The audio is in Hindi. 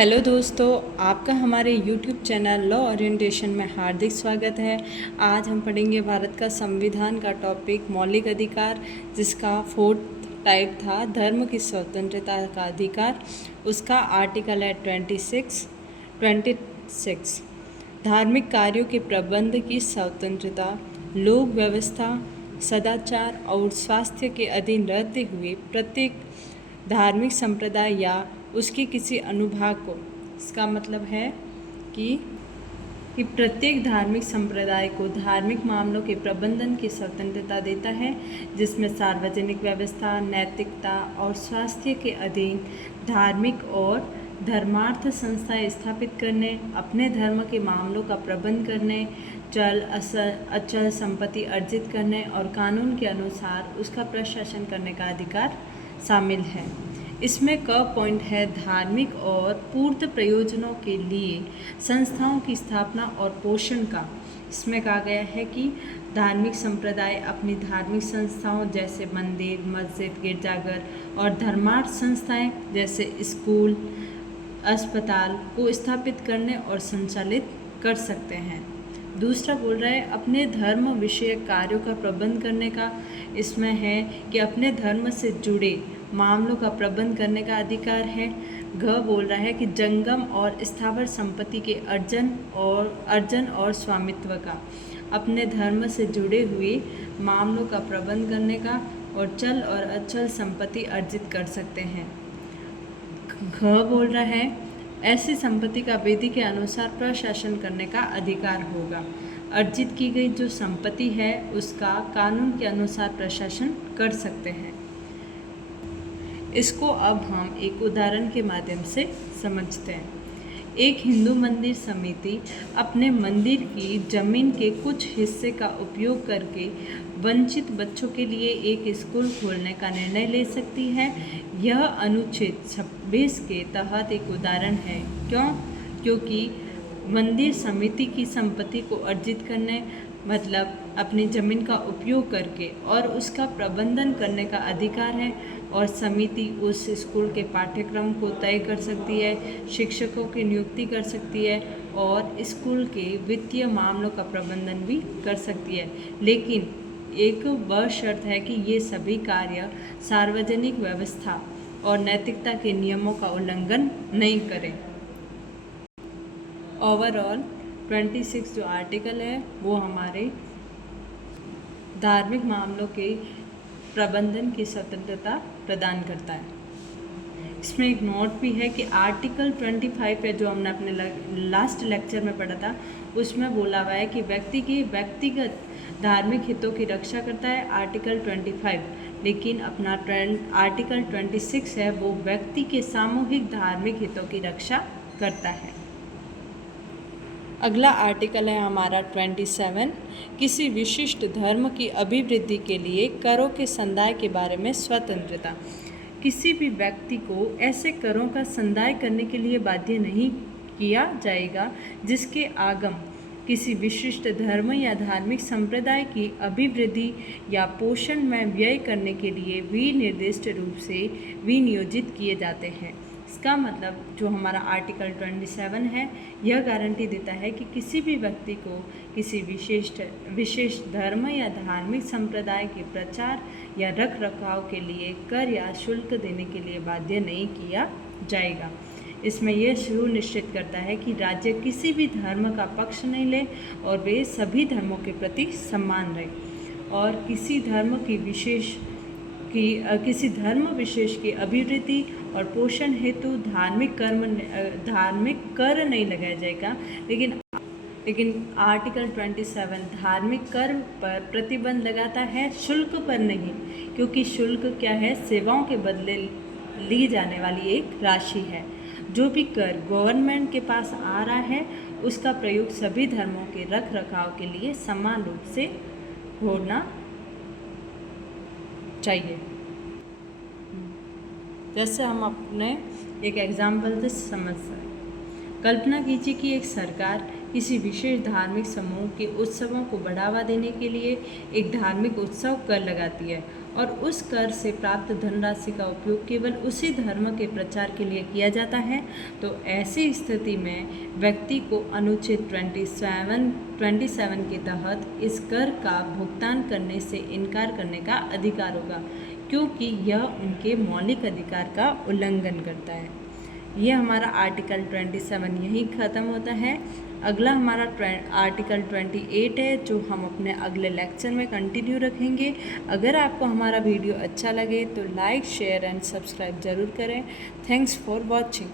हेलो दोस्तों, आपका हमारे YouTube चैनल लॉ ओरिएंटेशन में हार्दिक स्वागत है। आज हम पढ़ेंगे भारत का संविधान का टॉपिक मौलिक अधिकार, जिसका फोर्थ टाइप था धर्म की स्वतंत्रता का अधिकार। उसका आर्टिकल है 26 धार्मिक कार्यों के प्रबंध की स्वतंत्रता, लोक व्यवस्था, सदाचार और स्वास्थ्य के अधीन रहते हुए प्रत्येक धार्मिक संप्रदाय या उसके किसी अनुभाग को, इसका मतलब है कि प्रत्येक धार्मिक संप्रदाय को धार्मिक मामलों के प्रबंधन की स्वतंत्रता देता है, जिसमें सार्वजनिक व्यवस्था, नैतिकता और स्वास्थ्य के अधीन धार्मिक और धर्मार्थ संस्थाएं स्थापित करने, अपने धर्म के मामलों का प्रबंध करने, चल अचल संपत्ति अर्जित करने और कानून के अनुसार उसका प्रशासन करने का अधिकार शामिल है। इसमें क पॉइंट है धार्मिक और पूर्त प्रयोजनों के लिए संस्थाओं की स्थापना और पोषण का। इसमें कहा गया है कि धार्मिक संप्रदाय अपनी धार्मिक संस्थाओं जैसे मंदिर, मस्जिद, गिरजाघर और धर्मार्थ संस्थाएं जैसे स्कूल, अस्पताल को स्थापित करने और संचालित कर सकते हैं। दूसरा बोल रहा है अपने धर्म विषयक कार्यों का प्रबंध करने का। इसमें है कि अपने धर्म से जुड़े मामलों का प्रबंध करने का अधिकार है। घ बोल रहा है कि जंगम और स्थावर संपत्ति के अर्जन और स्वामित्व का, अपने धर्म से जुड़े हुए मामलों का प्रबंध करने का और चल और अचल संपत्ति अर्जित कर सकते हैं। घ बोल रहा है ऐसी संपत्ति का विधि के अनुसार प्रशासन करने का अधिकार होगा। अर्जित की गई जो संपत्ति है उसका कानून के अनुसार प्रशासन कर सकते हैं। इसको अब हम एक उदाहरण के माध्यम से समझते हैं। एक हिंदू मंदिर समिति अपने मंदिर की जमीन के कुछ हिस्से का उपयोग करके वंचित बच्चों के लिए एक स्कूल खोलने का निर्णय ले सकती है। यह अनुच्छेद 26 के तहत एक उदाहरण है। क्योंकि मंदिर समिति की संपत्ति को अर्जित करने मतलब अपनी ज़मीन का उपयोग करके और उसका प्रबंधन करने का अधिकार है, और समिति उस स्कूल के पाठ्यक्रम को तय कर सकती है, शिक्षकों की नियुक्ति कर सकती है और स्कूल के वित्तीय मामलों का प्रबंधन भी कर सकती है। लेकिन एक शर्त है कि ये सभी कार्य सार्वजनिक व्यवस्था और नैतिकता के नियमों का उल्लंघन नहीं करें। ओवरऑल 26 जो आर्टिकल है वो हमारे धार्मिक मामलों के प्रबंधन की स्वतंत्रता प्रदान करता है। इसमें एक नोट भी है कि आर्टिकल 25 है जो हमने अपने लास्ट लेक्चर में पढ़ा था, उसमें बोला हुआ है कि व्यक्ति की व्यक्तिगत धार्मिक हितों की रक्षा करता है आर्टिकल 25, लेकिन अपना आर्टिकल 26 है वो व्यक्ति के सामूहिक धार्मिक हितों की रक्षा करता है। अगला आर्टिकल है हमारा 27, किसी विशिष्ट धर्म की अभिवृद्धि के लिए करों के संदाय के बारे में स्वतंत्रता। किसी भी व्यक्ति को ऐसे करों का संदाय करने के लिए बाध्य नहीं किया जाएगा जिसके आगम किसी विशिष्ट धर्म या धार्मिक संप्रदाय की अभिवृद्धि या पोषण में व्यय करने के लिए विनिर्दिष्ट रूप से विनियोजित किए जाते हैं। इसका मतलब जो हमारा आर्टिकल 27 है यह गारंटी देता है कि किसी भी व्यक्ति को किसी विशेष धर्म या धार्मिक संप्रदाय के प्रचार या रख रखाव के लिए कर या शुल्क देने के लिए बाध्य नहीं किया जाएगा। इसमें यह सुनिश्चित करता है कि राज्य किसी भी धर्म का पक्ष नहीं ले और वे सभी धर्मों के प्रति समान रहे, और किसी धर्म विशेष की अभिवृद्धि और पोषण हेतु धार्मिक कर नहीं लगाया जाएगा। लेकिन आर्टिकल 27 धार्मिक कर पर प्रतिबंध लगाता है, शुल्क पर नहीं, क्योंकि शुल्क क्या है, सेवाओं के बदले ली जाने वाली एक राशि है। जो भी कर गवर्नमेंट के पास आ रहा है उसका प्रयोग सभी धर्मों के रख रखाव के लिए समान रूप से होना चाहिए। जैसे हम अपने एक एग्जाम्पल से समझ सकते। कल्पना कीजिए कि एक सरकार किसी विशेष धार्मिक समूह के उत्सवों को बढ़ावा देने के लिए एक धार्मिक उत्सव कर लगाती है और उस कर से प्राप्त धनराशि का उपयोग केवल उसी धर्म के प्रचार के लिए किया जाता है, तो ऐसी स्थिति में व्यक्ति को अनुच्छेद 27 के तहत इस कर का भुगतान करने से इनकार करने का अधिकार होगा, क्योंकि यह उनके मौलिक अधिकार का उल्लंघन करता है। यह हमारा आर्टिकल 27 यहीं ख़त्म होता है। अगला हमारा आर्टिकल 28 है, जो हम अपने अगले लेक्चर में कंटिन्यू रखेंगे। अगर आपको हमारा वीडियो अच्छा लगे तो लाइक, शेयर एंड सब्सक्राइब ज़रूर करें। Thanks for watching.